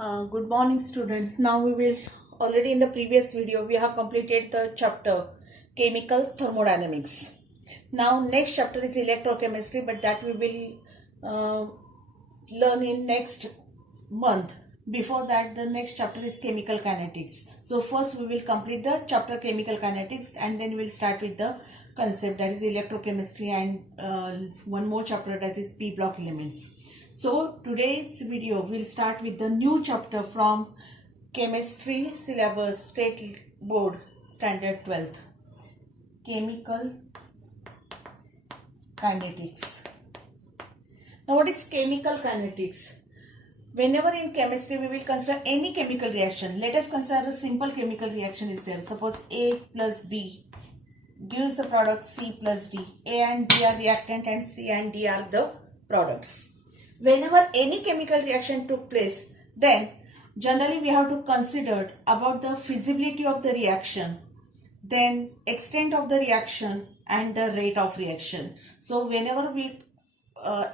Good morning, students. Now we will already in the previous video we have completed the chapter chemical thermodynamics. Now next chapter is electrochemistry, but that we will learn in next month. Before that, the next chapter is chemical kinetics. So first we will complete the chapter chemical kinetics, and then we will start with the concept, that is electrochemistry, and one more chapter, that is p block elements. So today's video will start with the new chapter from chemistry syllabus, state board standard 12th, chemical kinetics. Now what is chemical kinetics? Whenever in chemistry we will consider any chemical reaction, let us consider a simple chemical reaction is there. Suppose A plus B gives the product C plus D. A and B are reactant and C and D are the products. Whenever any chemical reaction took place, then generally we have to consider about the feasibility of the reaction, then extent of the reaction and the rate of reaction. So whenever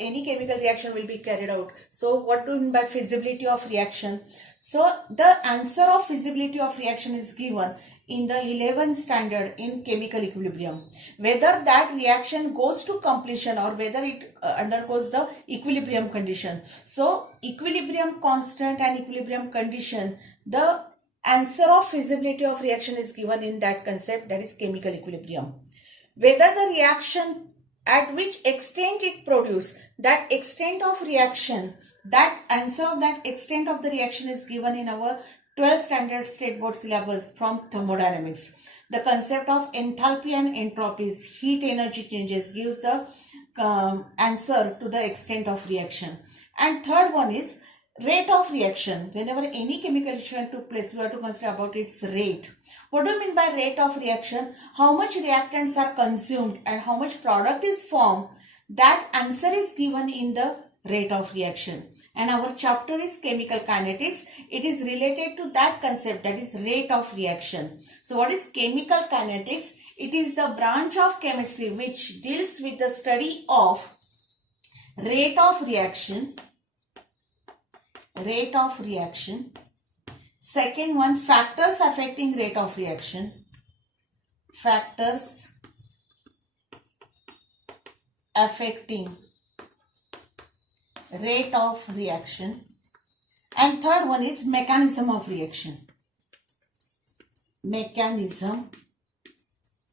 any chemical reaction will be carried out. So what do you mean by feasibility of reaction? So the answer of feasibility of reaction is given in the 11th standard in chemical equilibrium. Whether that reaction goes to completion or whether it undergoes the equilibrium condition. So equilibrium constant and equilibrium condition, the answer of feasibility of reaction is given in that concept, that is chemical equilibrium. Whether the reaction at which extent it produces, that extent of reaction, that answer of that extent of the reaction is given in our 12th standard state board syllabus from thermodynamics. The concept of enthalpy and entropies, heat energy changes, gives the answer to the extent of reaction. And third one is rate of reaction. Whenever any chemical reaction took place, we have to consider about its rate. What do you mean by rate of reaction? How much reactants are consumed and how much product is formed. That answer is given in the rate of reaction. And our chapter is chemical kinetics. It is related to that concept, that is rate of reaction. So what is chemical kinetics? It is the branch of chemistry which deals with the study of rate of reaction. Rate of reaction. Second one, factors affecting rate of reaction. Factors affecting rate of reaction. And third one is mechanism of reaction. Mechanism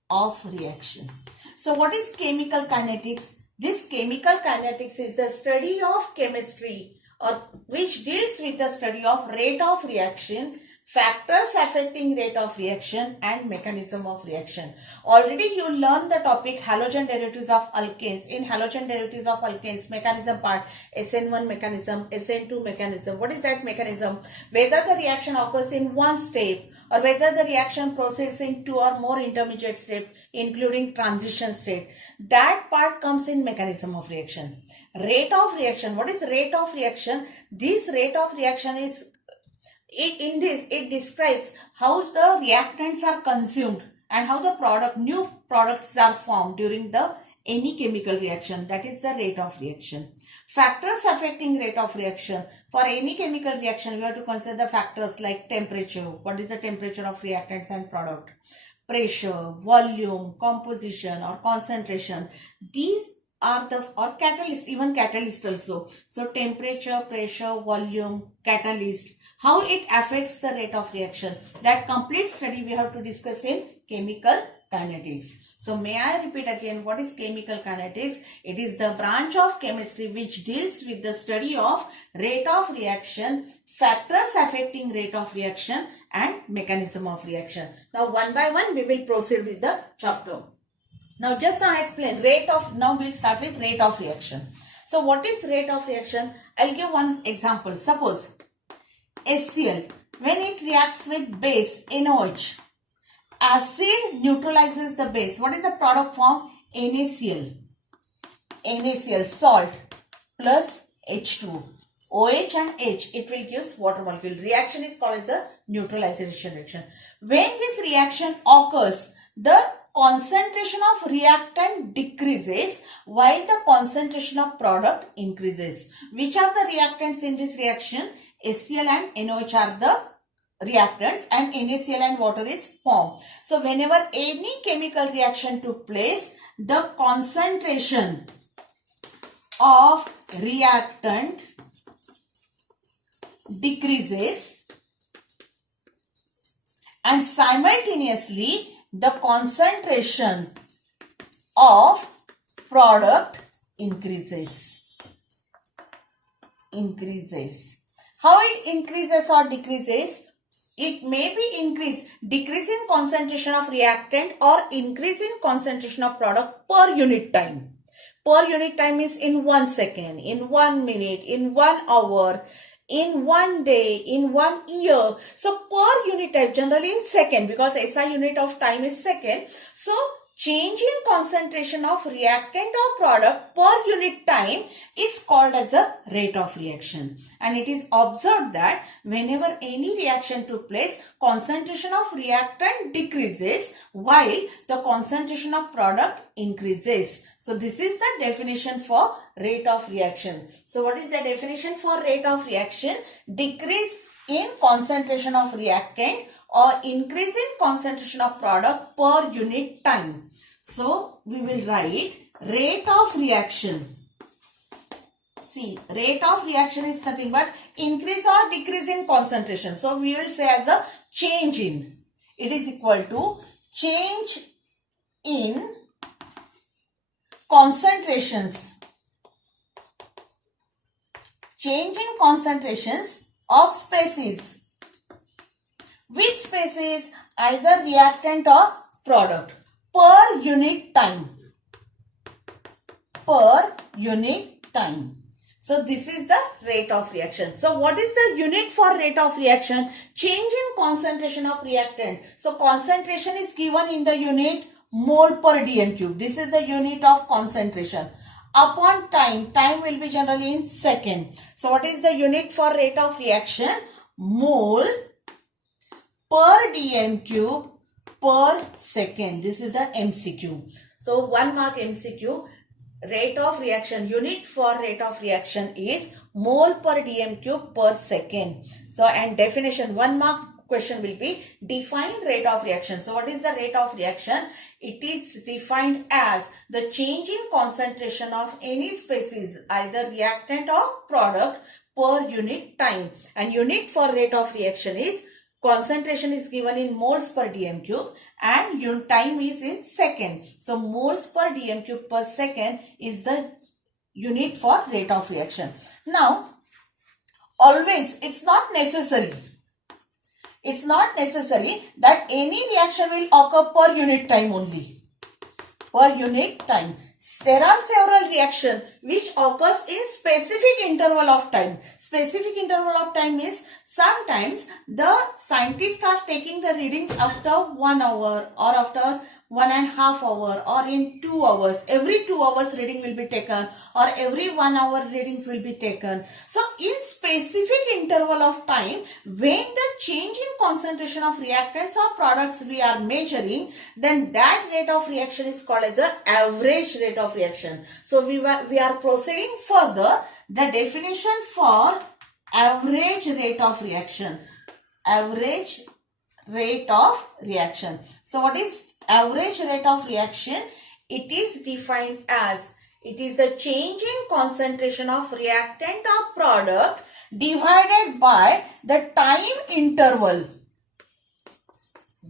of reaction. So what is chemical kinetics? This chemical kinetics is the study of chemistry, or which deals with the study of rate of reaction, factors affecting rate of reaction, and mechanism of reaction. Already you learned the topic halogen derivatives of alkanes. In halogen derivatives of alkanes, mechanism part, SN1 mechanism, SN2 mechanism. What is that mechanism? Whether the reaction occurs in one step or whether the reaction proceeds in two or more intermediate steps, including transition state. That part comes in mechanism of reaction. Rate of reaction. What is rate of reaction? This rate of reaction is, it describes how the reactants are consumed and how the new products are formed during the any chemical reaction. That is the rate of reaction. Factors affecting rate of reaction. For any chemical reaction, we have to consider the factors like temperature. What is the temperature of reactants and product? Pressure, volume, composition or concentration. These are the, or catalyst, even catalyst also. So temperature, pressure, volume, catalyst, how it affects the rate of reaction. That complete study we have to discuss in chemical kinetics. So may I repeat again, what is chemical kinetics? It is the branch of chemistry which deals with the study of rate of reaction, factors affecting rate of reaction, and mechanism of reaction. Now one by one we will proceed with the chapter. Now just now I explain now we'll start with rate of reaction. So what is rate of reaction? I'll give one example. Suppose HCl, when it reacts with base NOH, acid neutralizes the base. What is the product form? NaCl. NaCl, salt, plus H2. OH and H, it will give water molecule. Reaction is called as the neutralization reaction. When this reaction occurs, the concentration of reactant decreases while the concentration of product increases. Which are the reactants in this reaction? HCl and NOH are the reactants and NaCl and water is formed. So whenever any chemical reaction took place, the concentration of reactant decreases and simultaneously the concentration of product increases. How it increases or decreases? It may be decrease in concentration of reactant or increase in concentration of product per unit time. Per unit time is in 1 second, in 1 minute, in 1 hour, in 1 day, in 1 year. So per unit time, generally in second, because SI unit of time is second. So change in concentration of reactant or product per unit time is called as a rate of reaction. And it is observed that whenever any reaction took place, concentration of reactant decreases while the concentration of product increases. So this is the definition for rate of reaction. So what is the definition for rate of reaction? Decrease in concentration of reactant or increase in concentration of product per unit time. So we will write rate of reaction. See, rate of reaction is nothing but increase or decrease in concentration. So we will say as a change in. It is equal to change in concentrations. Change in concentrations of species. Which species? Either reactant or product per unit time. Per unit time. So this is the rate of reaction. So what is the unit for rate of reaction? Change in concentration of reactant. So concentration is given in the unit mole per dm cube. This is the unit of concentration. Upon time, time will be generally in second. So what is the unit for rate of reaction? Mole per dm cube per second. This is the MCQ. So 1 mark MCQ. Rate of reaction, unit for rate of reaction is mole per dm cube per second. So and definition, 1 mark question will be define rate of reaction. So what is the rate of reaction? It is defined as the change in concentration of any species, either reactant or product per unit time. And unit for rate of reaction is concentration is given in moles per dm cube and time is in second. So moles per dm cube per second is the unit for rate of reaction. Now, always it's not necessary that any reaction will occur per unit time only. Per unit time. There are several reactions which occurs in specific interval of time. Specific interval of time is sometimes the scientists are taking the readings after 1 hour or after 1.5 hours or in 2 hours. Every 2 hours reading will be taken or every 1 hour readings will be taken. So in specific interval of time, when the change in concentration of reactants or products we are measuring, then that rate of reaction is called as the average rate of reaction. So we are proceeding further. The definition for average rate of reaction. Average rate of reaction. So what is average rate of reaction? It is defined as it is the change in concentration of reactant or product divided by the time interval.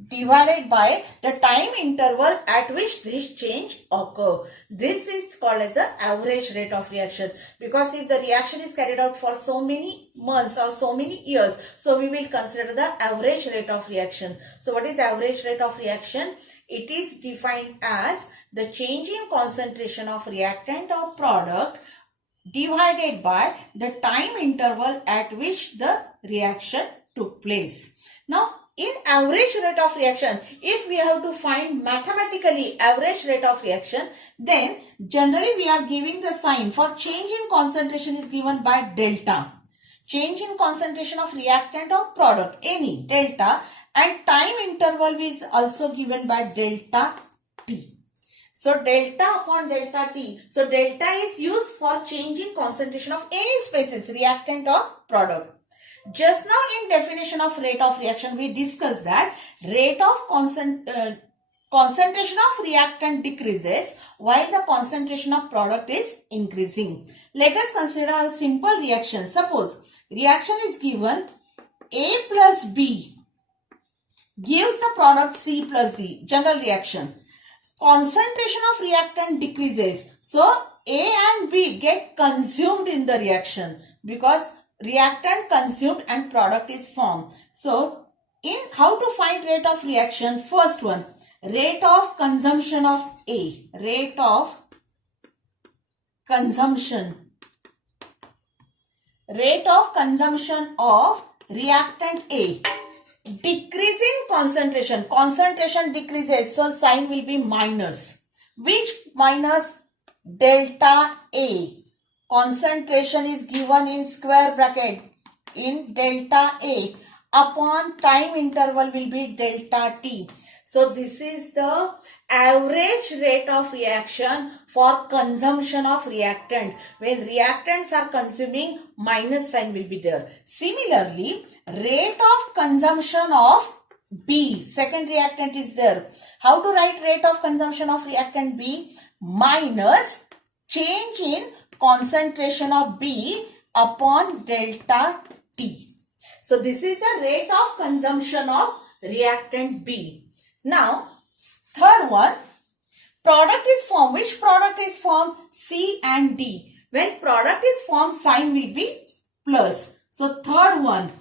Divided by the time interval at which this change occur. This is called as the average rate of reaction, because if the reaction is carried out for so many months or so many years, so we will consider the average rate of reaction. So what is average rate of reaction? It is defined as the change in concentration of reactant or product divided by the time interval at which the reaction took place. Now, in average rate of reaction, if we have to find mathematically average rate of reaction, then generally we are giving the sign for change in concentration is given by delta. Change in concentration of reactant or product, any delta, and time interval is also given by delta T. So delta upon delta T. So delta is used for change in concentration of any species, reactant or product. Just now in definition of rate of reaction, we discussed that rate of concentration of reactant decreases while the concentration of product is increasing. Let us consider a simple reaction. Suppose reaction is given A plus B gives the product C plus D, general reaction. Concentration of reactant decreases. So A and B get consumed in the reaction because reactant consumed and product is formed. So in how to find rate of reaction, first one, rate of consumption of A, rate of consumption of reactant A. Decrease in concentration. Concentration decreases, so sign will be minus. Which minus? Delta A. Concentration is given in square bracket in delta A upon time interval will be delta T. So this is the average rate of reaction for consumption of reactant. When reactants are consuming, minus sign will be there. Similarly, rate of consumption of B, second reactant is there. How to write rate of consumption of reactant B? Minus change in concentration of B upon delta T. So this is the rate of consumption of reactant B. Now, third one, product is formed. Which product is formed? C and D. When product is formed, sign will be plus. So, third one,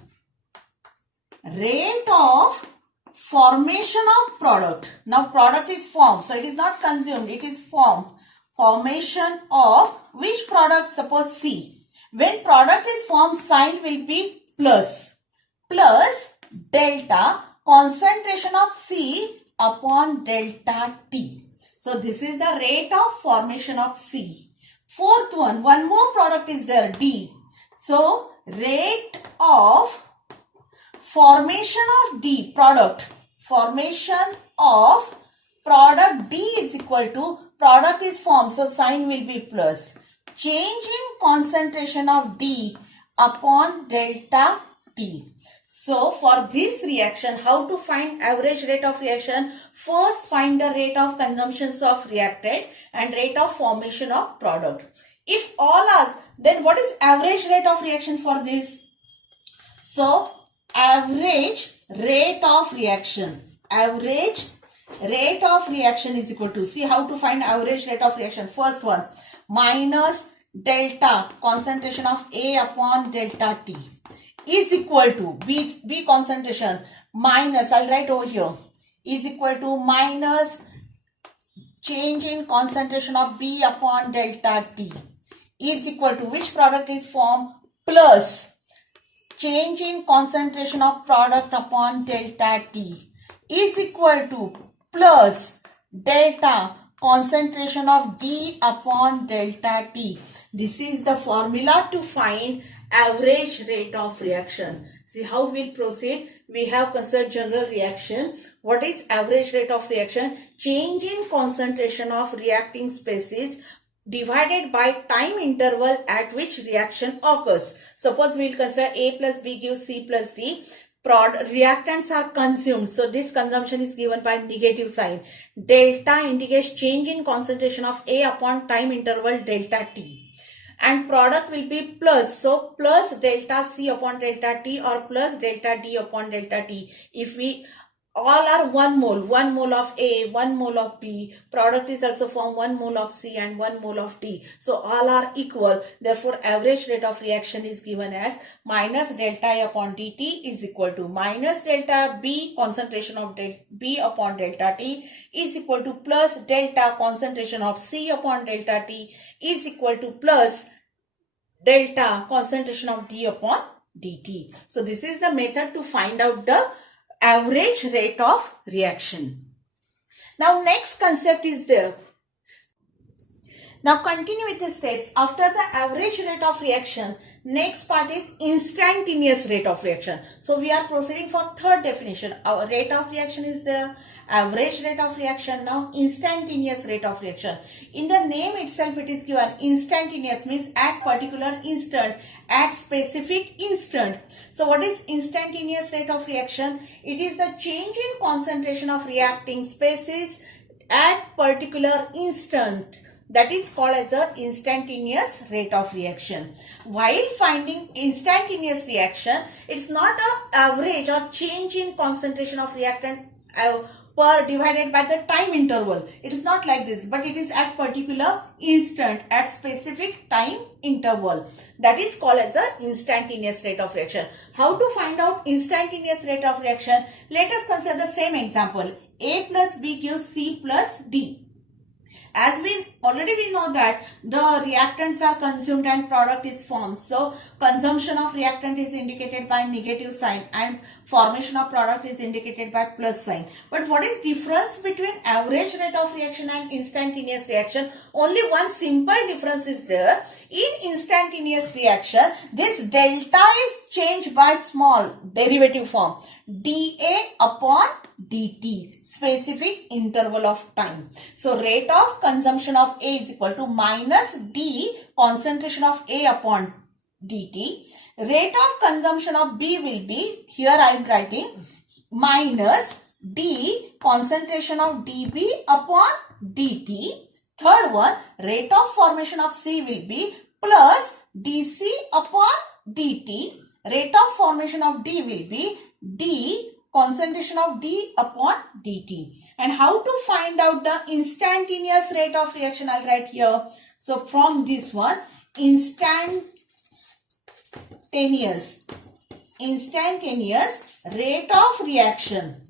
rate of formation of product. Now, product is formed. So, it is not consumed. It is formed. Formation of which product? Suppose C. When product is formed, sign will be plus. Plus delta concentration of C upon delta T. So this is the rate of formation of C. Fourth one more product is there, D. So rate of formation of D, product. Formation of product D is equal to, product is formed, so sign will be plus. Change in concentration of D upon delta T. So for this reaction, how to find average rate of reaction? First find the rate of consumptions of reactant and rate of formation of product. If all are, then what is average rate of reaction for this? So average rate of reaction. Average rate of reaction is equal to, see how to find average rate of reaction. First one, minus delta concentration of A upon delta T is equal to B concentration minus, I'll write over here, is equal to minus change in concentration of B upon delta T is equal to which product is formed? Plus change in concentration of product upon delta T is equal to plus delta concentration of D upon delta T. This is the formula to find average rate of reaction. See how we'll proceed. We have considered general reaction. What is average rate of reaction? Change in concentration of reacting species divided by time interval at which reaction occurs. Suppose we'll consider A plus B gives C plus D. Reactants are consumed. So this consumption is given by negative sign. Delta indicates change in concentration of A upon time interval delta T. And product will be plus. So plus delta C upon delta T or plus delta D upon delta T. If we all are 1 mole of A, 1 mole of B, product is also formed 1 mole of C and 1 mole of D. So all are equal. Therefore average rate of reaction is given as minus delta A upon dt is equal to minus delta B concentration of B upon delta T is equal to plus delta concentration of C upon delta T is equal to plus delta concentration of D upon dt. So this is the method to find out the average rate of reaction. Now next concept is there. Now continue with the steps. After the average rate of reaction, next part is instantaneous rate of reaction. So we are proceeding for third definition. Our rate of reaction is the average rate of reaction. Now instantaneous rate of reaction. In the name itself it is given instantaneous, means at particular instant, at specific instant. So what is instantaneous rate of reaction? It is the change in concentration of reacting species at particular instant. That is called as the instantaneous rate of reaction. While finding instantaneous reaction, it's not a average or change in concentration of reactant per divided by the time interval. It is not like this, but it is at particular instant, at specific time interval. That is called as the instantaneous rate of reaction. How to find out instantaneous rate of reaction? Let us consider the same example. A plus B gives C plus D. As we know that the reactants are consumed and product is formed. So consumption of reactant is indicated by negative sign and formation of product is indicated by plus sign. But what is difference between average rate of reaction and instantaneous reaction? Only one simple difference is there. In instantaneous reaction, this delta is changed by small derivative form, dA upon dt, specific interval of time. So rate of consumption of A is equal to minus D, concentration of A upon dt. Rate of consumption of B will be, here I am writing, minus D, concentration of dB upon dt. Third one, rate of formation of C will be plus dC upon dt. Rate of formation of D will be D, concentration of D upon dt. And how to find out the instantaneous rate of reaction? I'll write here. So from this one, instantaneous rate of reaction.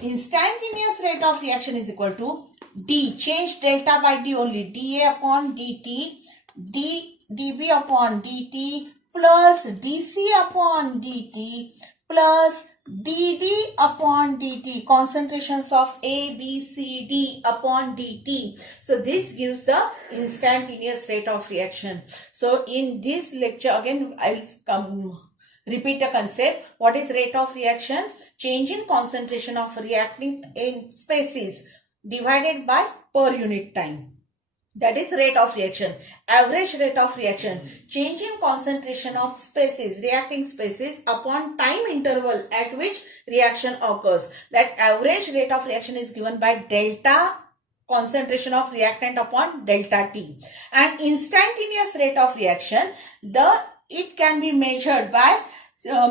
Instantaneous rate of reaction is equal to D, change delta by D only, dA upon dt, dB upon dt plus dC upon dt plus dd upon dt, concentrations of A, B, C, D upon dt. So this gives the instantaneous rate of reaction. So in this lecture, again I will repeat the concept. What is rate of reaction? Change in concentration of reacting in species divided by per unit time. That is rate of reaction. Average rate of reaction, change in concentration of species, reacting species upon time interval at which reaction occurs. That average rate of reaction is given by delta concentration of reactant upon delta T. And instantaneous rate of reaction, it can be measured by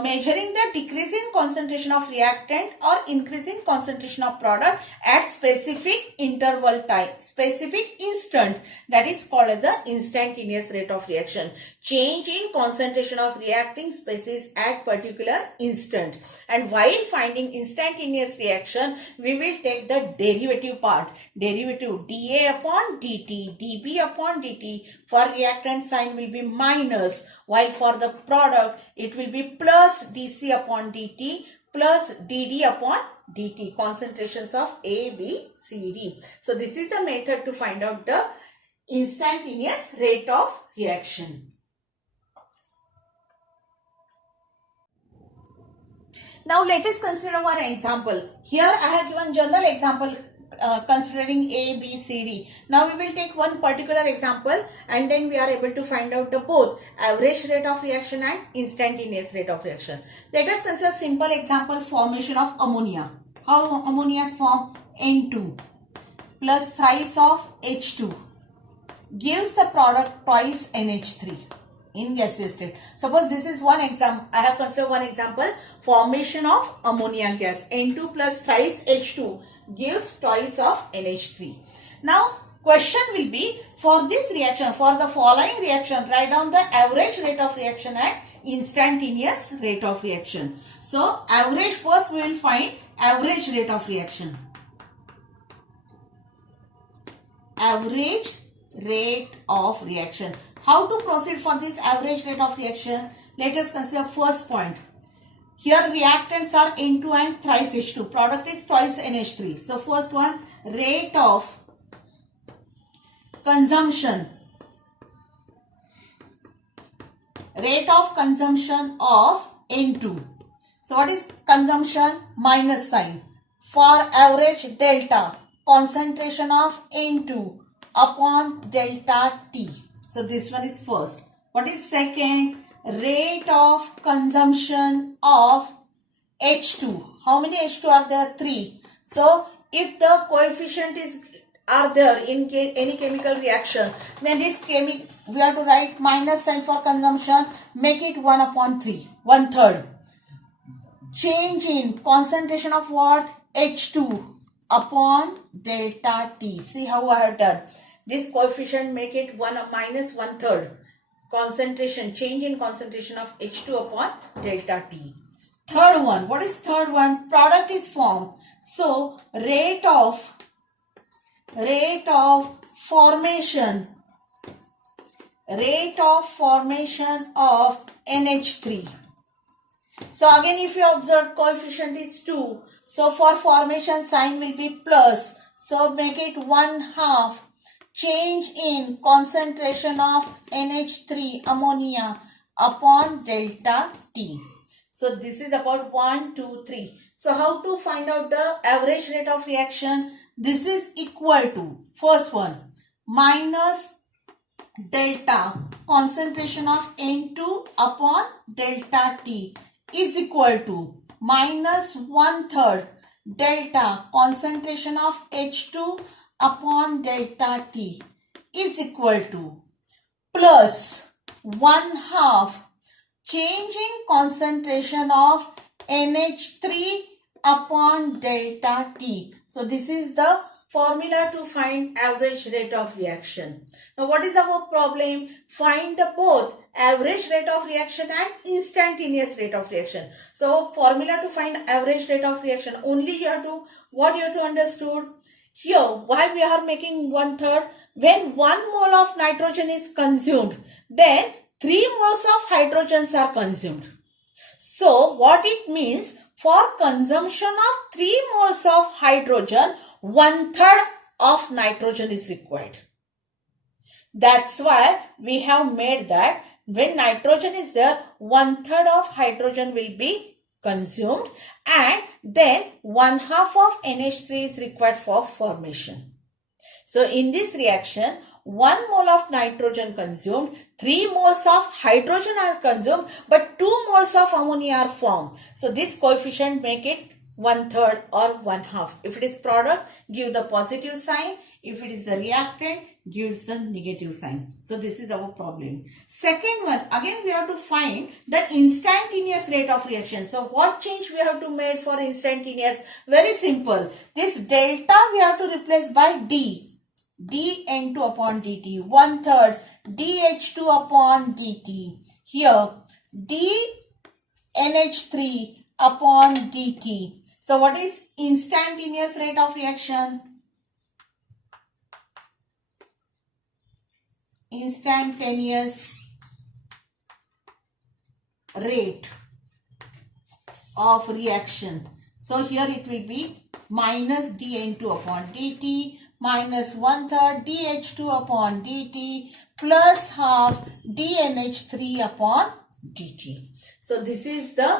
measuring the decrease in concentration of reactant or increase in concentration of product at specific interval time, specific instant. That is called as the instantaneous rate of reaction. Change in concentration of reacting species at particular instant. And while finding instantaneous reaction, we will take the derivative part. Derivative dA upon dt, dB upon dt. For reactant sign will be minus, while for the product it will be plus dC upon dt plus dd upon dt, concentrations of A, B, C, D. So this is the method to find out the instantaneous rate of reaction. Now let us consider one example. Here I have given general example considering A, B, C, D. Now we will take one particular example and then we are able to find out the both average rate of reaction and instantaneous rate of reaction. Let us consider simple example, formation of ammonia. How ammonia is formed? N2 plus thrice of H2 gives the product twice NH3 in gaseous state. Suppose this is one example. I have considered one example, formation of ammonia gas. N2 plus thrice H2 gives twice of NH3. Now question will be, for this reaction, for the following reaction, write down the average rate of reaction and instantaneous rate of reaction. So average, first we will find average rate of reaction. Average rate of reaction. How to proceed for this average rate of reaction? Let us consider first point. Here reactants are N2 and thrice H2. Product is twice NH3. So first one, rate of consumption. Rate of consumption of N2. So what is consumption? Minus sign. For average delta, concentration of N2 upon delta T. So this one is first. What is second? Rate of consumption of H2. How many H2 are there? 3. So if the coefficient are there in any chemical reaction, then this we have to write minus sign for consumption, make it 1 upon 3, 1/3. Change in concentration of what? H2 upon delta T. See how I have done. This coefficient, make it 1 minus 1/3. Concentration, change in concentration of H2 upon delta T. Third one, what is third one? Product is formed. So rate of formation of NH3. So again, if you observe, coefficient is 2. So for formation, sign will be plus. So make it 1/2. Change in concentration of NH3 ammonia upon delta T. So this is about 1, 2, 3. So how to find out the average rate of reaction? This is equal to, first one, minus delta concentration of N2 upon delta T is equal to minus 1/3 delta concentration of H2 upon delta T is equal to plus 1/2 change in concentration of NH3 upon delta T. So this is the formula to find average rate of reaction. Now what is our problem? Find the both average rate of reaction and instantaneous rate of reaction. So formula to find average rate of reaction, only you have to, what you have to understood here, why we are making 1/3? When 1 mole of nitrogen is consumed, then 3 moles of hydrogens are consumed. So what it means, for consumption of 3 moles of hydrogen, 1/3 of nitrogen is required. That's why we have made that when nitrogen is there, 1/3 of hydrogen will be consumed and then 1/2 of NH3 is required for formation. So in this reaction, 1 mole of nitrogen consumed, 3 moles of hydrogen are consumed, but 2 moles of ammonia are formed. So this coefficient make it 1/3 or 1/2. If it is product, give the positive sign. If it is the reactant, gives the negative sign. So this is our problem. Second one, again we have to find the instantaneous rate of reaction. So what change we have to make for instantaneous? Very simple. This delta we have to replace by D. dN2 upon dt, 1/3 dH2 upon dt. Here dNH3 upon dt. So what is instantaneous rate of reaction? Instantaneous rate of reaction. So here it will be minus dN2 upon dt minus 1/3 dH2 upon dt plus half dNH3 upon dt. So this is the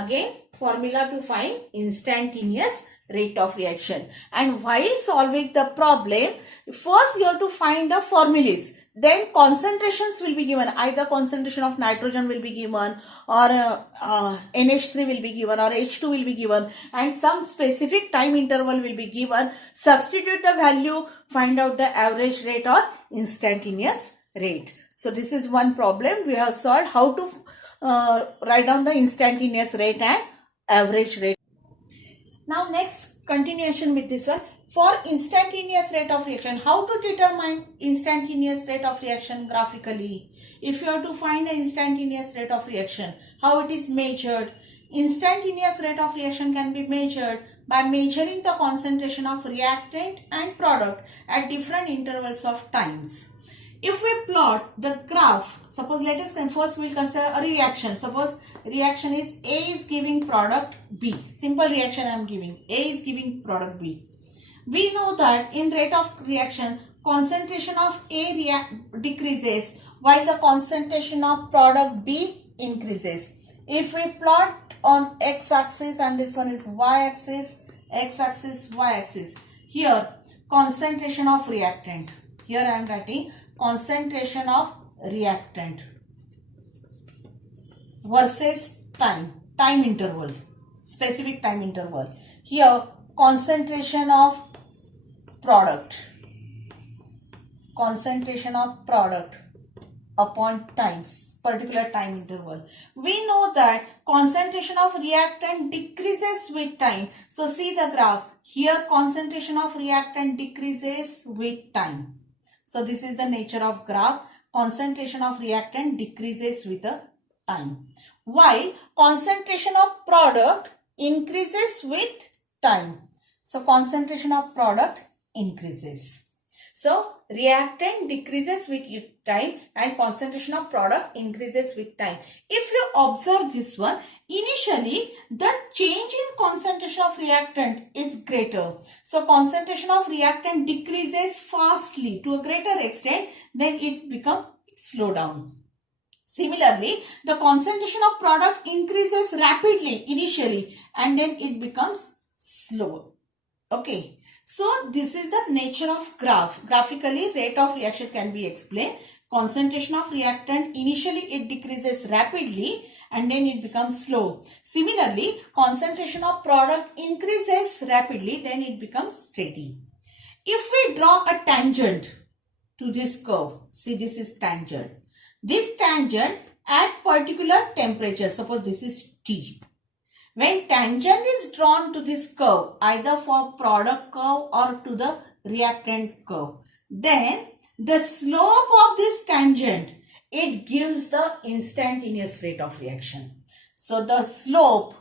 again formula to find instantaneous rate of reaction. And while solving the problem, first you have to find the formulas. Then concentrations will be given. Either concentration of nitrogen will be given, or NH3 will be given, or H2 will be given, and some specific time interval will be given. Substitute the value, find out the average rate or instantaneous rate. So this is one problem we have solved, how to write down the instantaneous rate and average rate. Now next continuation with this one. For instantaneous rate of reaction, how to determine instantaneous rate of reaction graphically? If you have to find the instantaneous rate of reaction, how it is measured? Instantaneous rate of reaction can be measured by measuring the concentration of reactant and product at different intervals of times. If we plot the graph, suppose let us first we'll consider a reaction. Suppose reaction is A is giving product B. Simple reaction I am giving. A is giving product B. We know that in rate of reaction, concentration of A decreases while the concentration of product B increases. If we plot on x-axis and this one is y-axis, x-axis, y-axis. Here concentration of reactant. Here I am writing concentration of reactant versus time interval, specific time interval. Here concentration of product upon times, particular time interval. We know that concentration of reactant decreases with time. So see the graph. Here concentration of reactant decreases with time. So this is the nature of graph. Concentration of reactant decreases with the time, while concentration of product increases with time. So concentration of product increases. So reactant decreases with time and concentration of product increases with time. If you observe this one, initially the change in concentration of reactant is greater. So concentration of reactant decreases fastly to a greater extent, then it becomes slow down. Similarly, the concentration of product increases rapidly initially and then it becomes slow. Okay. So this is the nature of graph. Graphically, rate of reaction can be explained. Concentration of reactant, initially it decreases rapidly and then it becomes slow. Similarly, concentration of product increases rapidly, then it becomes steady. If we draw a tangent to this curve, see this is tangent. This tangent at particular temperature, suppose this is T. When tangent is drawn to this curve, either for product curve or to the reactant curve, then the slope of this tangent, it gives the instantaneous rate of reaction. So the slope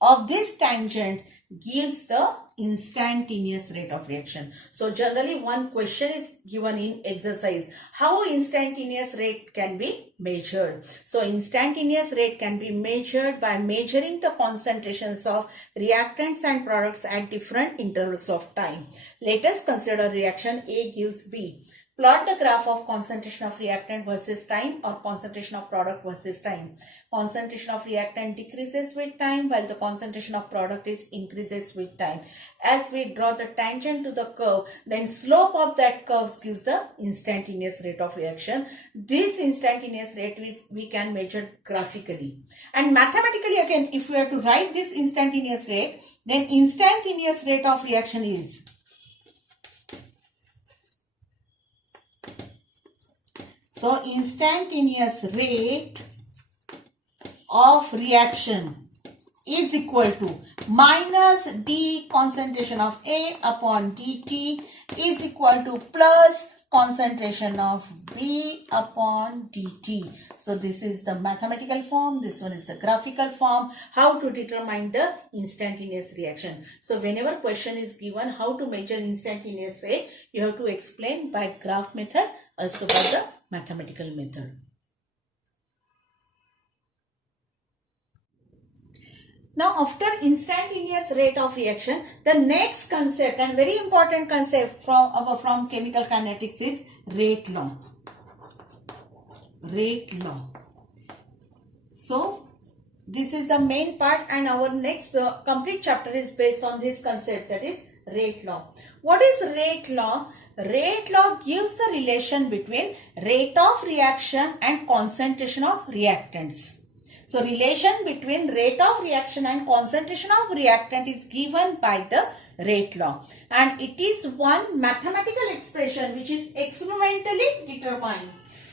of this tangent gives the instantaneous rate of reaction. So generally one question is given in exercise, how instantaneous rate can be measured. So instantaneous rate can be measured by measuring the concentrations of reactants and products at different intervals of time. Let us consider reaction A gives B. Plot the graph of concentration of reactant versus time or concentration of product versus time. Concentration of reactant decreases with time while the concentration of product increases with time. As we draw the tangent to the curve, then slope of that curve gives the instantaneous rate of reaction. This instantaneous rate we can measure graphically. And mathematically again, if we are to write this instantaneous rate, then instantaneous rate of reaction is instantaneous rate of reaction is equal to minus d concentration of A upon dt is equal to plus concentration of B upon dt. So this is the mathematical form. This one is the graphical form. How to determine the instantaneous reaction. So whenever question is given how to measure instantaneous rate, you have to explain by graph method, also by the mathematical method. Now after instantaneous rate of reaction, the next concept and very important concept from chemical kinetics is rate law. Rate law. So this is the main part and our next complete chapter is based on this concept, that is rate law. What is rate law? Rate law gives the relation between rate of reaction and concentration of reactants. So relation between rate of reaction and concentration of reactant is given by the rate law, and it is one mathematical expression which is experimentally determined.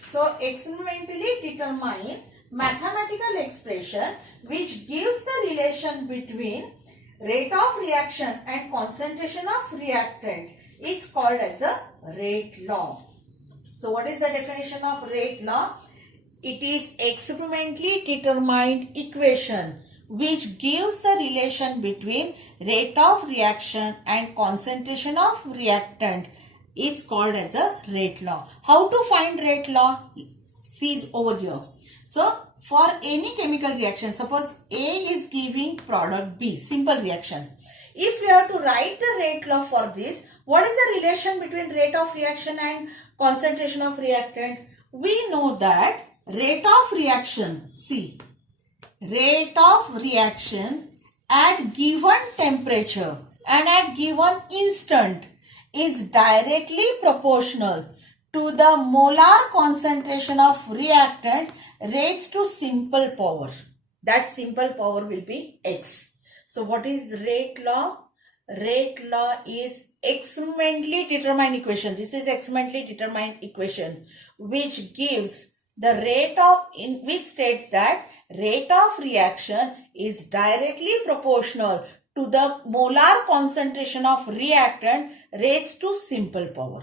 So experimentally determined mathematical expression which gives the relation between rate of reaction and concentration of reactant is called as a rate law. So what is the definition of rate law? It is experimentally determined equation which gives the relation between rate of reaction and concentration of reactant is called as a rate law. How to find rate law? See over here. So for any chemical reaction, suppose A is giving product B, simple reaction. If we have to write the rate law for this, What is the relation between rate of reaction and concentration of reactant? We know that rate of reaction, see, rate of reaction at given temperature and at given instant is directly proportional to the molar concentration of reactant raised to simple power. That simple power will be X. So what is rate law? Rate law is experimentally determined equation. This is experimentally determined equation which gives the rate of, in which states that rate of reaction is directly proportional to the molar concentration of reactant raised to simple power.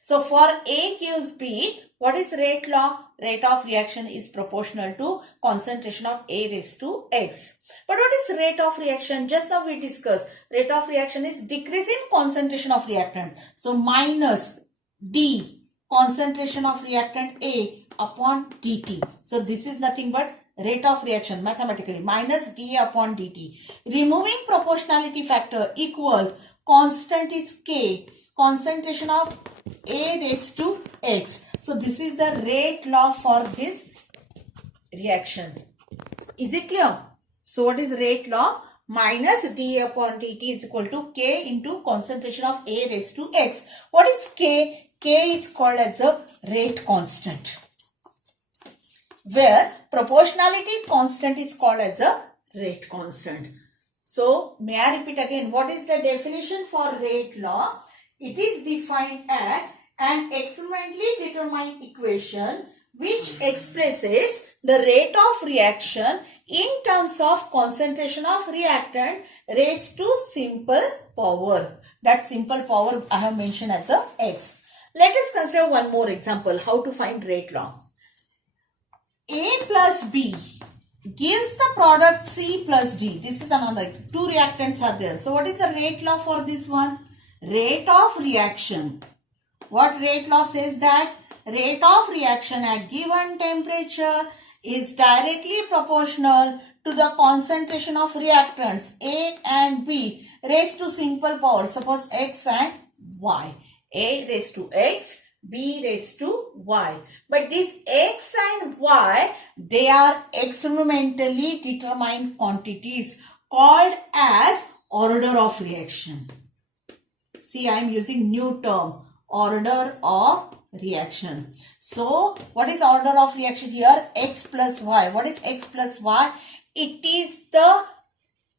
So for A gives B, what is rate law? Rate of reaction is proportional to concentration of A raised to X. But what is rate of reaction? Just now we discussed rate of reaction is decrease in concentration of reactant. So minus D concentration of reactant A upon dt. So this is nothing but rate of reaction mathematically, minus d upon dt. Removing proportionality factor equal constant is K, concentration of A raised to X. So this is the rate law for this reaction. Is it clear? So what is rate law? Minus d upon dt is equal to K into concentration of A raised to X. What is K? K is called as a rate constant, where proportionality constant is called as a rate constant. So may I repeat again, what is the definition for rate law? It is defined as an experimentally determined equation which expresses the rate of reaction in terms of concentration of reactant raised to simple power. That simple power I have mentioned as a X. Let us consider one more example, how to find rate law. A plus B gives the product C plus D. This is another, two reactants are there. So what is the rate law for this one? Rate of reaction. What rate law says that? Rate of reaction at given temperature is directly proportional to the concentration of reactants A and B raised to simple power. Suppose X and Y. A raised to X, B raised to Y. But these X and Y, they are experimentally determined quantities called as order of reaction. See, I am using new term, order of reaction. So, what is order of reaction here? X plus Y. What is X plus Y? It is the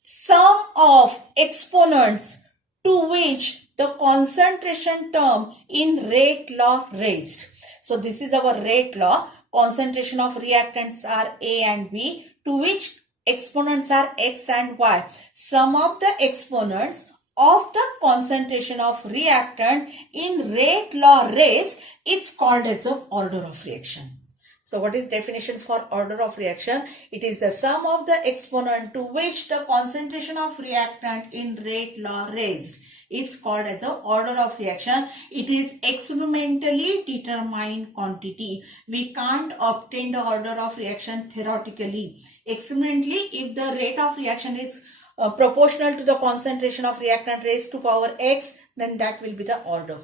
sum of exponents to which the concentration term in rate law raised. So this is our rate law. Concentration of reactants are A and B, to which exponents are X and Y. Sum of the exponents of the concentration of reactant in rate law raised, it's called as the order of reaction. So what is definition for order of reaction? It is the sum of the exponent to which the concentration of reactant in rate law raised. It's called as the order of reaction. It is experimentally determined quantity. We can't obtain the order of reaction theoretically. Experimentally, if the rate of reaction is proportional to the concentration of reactant raised to power X, then that will be the order.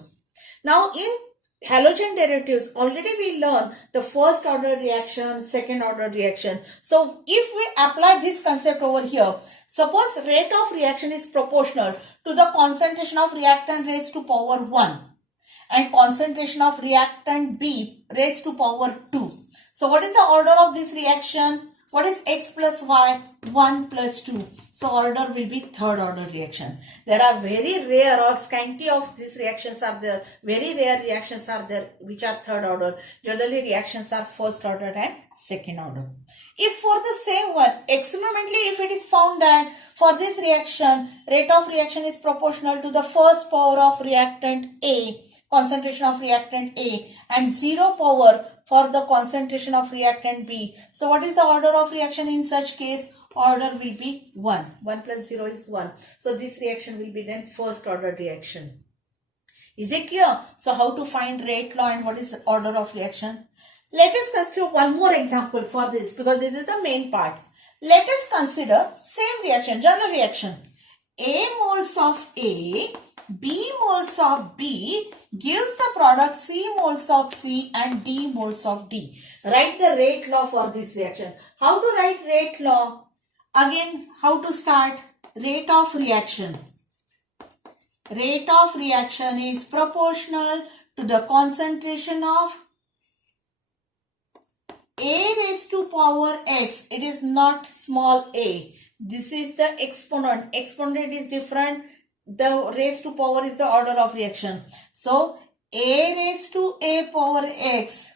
Now in halogen derivatives, already we learned the first order reaction, second order reaction. So if we apply this concept over here, suppose rate of reaction is proportional to the concentration of reactant raised to power 1 and concentration of reactant B raised to power 2. So what is the order of this reaction? What is X plus Y? 1 plus 2. So order will be third order reaction. There are very rare or scanty of these reactions are there. Very rare reactions are there which are third order. Generally reactions are first order and second order. If for the same one, experimentally if it is found that for this reaction, rate of reaction is proportional to the first power of reactant A, concentration of reactant A, and 0 power for the concentration of reactant B. So what is the order of reaction in such case? Order will be 1. 1 plus 0 is 1. So this reaction will be then first order reaction. Is it clear? So how to find rate law and what is the order of reaction? Let us consider one more example for this because this is the main part. Let us consider same reaction, general reaction. A moles of A B moles of B gives the product C moles of C and D moles of D. Write the rate law for this reaction. How to write rate law? Again, how to start? Rate of reaction. Rate of reaction is proportional to the concentration of A raised to power X. It is not small a. This is the exponent. Exponent is different. The raised to power is the order of reaction. So, A raised to A power X,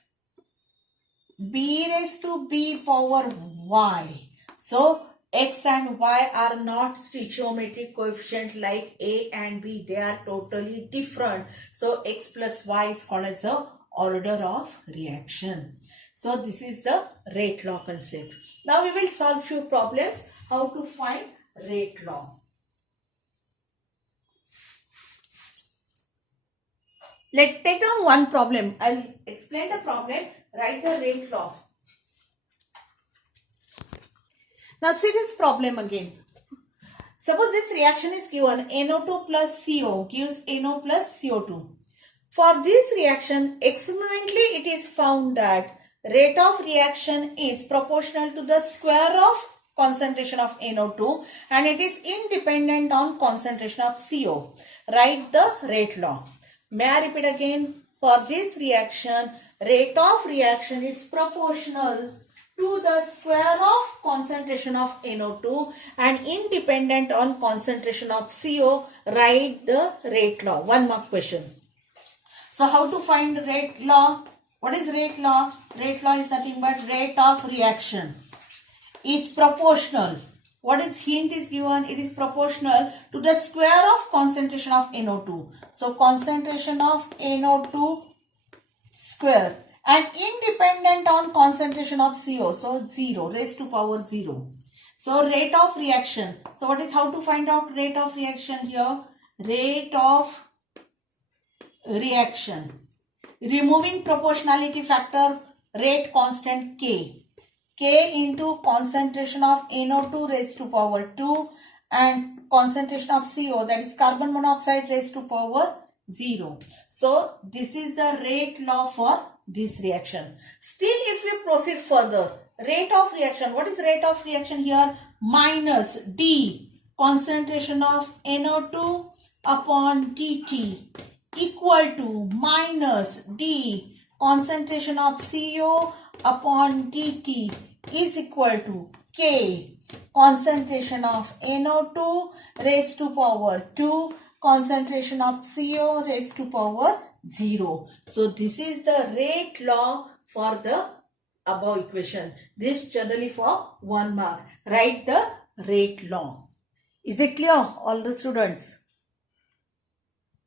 B raised to B power Y. So, X and Y are not stoichiometric coefficients like A and B. They are totally different. So, X plus Y is called as the order of reaction. So, this is the rate law concept. Now, we will solve few problems. How to find rate law. Let's take down one problem. I'll explain the problem. Write the rate law. Now see this problem again. Suppose this reaction is given NO2 plus CO gives NO plus CO2. For this reaction, experimentally it is found that rate of reaction is proportional to the square of concentration of NO2 and it is independent on concentration of CO. Write the rate law. May I repeat again? For this reaction, rate of reaction is proportional to the square of concentration of NO2 and independent on concentration of CO. Write the rate law. One mark question. So how to find rate law? What is rate law? Rate law is nothing but rate of reaction is proportional. What is hint is given? It is proportional to the square of concentration of NO2. So concentration of NO2 square and independent on concentration of CO. So 0 raised to power 0. So rate of reaction. So what is how to find out rate of reaction here? Rate of reaction. Removing proportionality factor, rate constant K. K into concentration of NO2 raised to power 2 and concentration of CO, that is carbon monoxide, raised to power 0. So this is the rate law for this reaction. Still if we proceed further, rate of reaction, what is rate of reaction here? Minus D concentration of NO2 upon dt equal to minus D concentration of CO upon dt is equal to K concentration of NO2 raised to power 2 concentration of CO raised to power 0. So this is the rate law for the above equation. This generally for 1 mark. Write the rate law. Is it clear, all the students?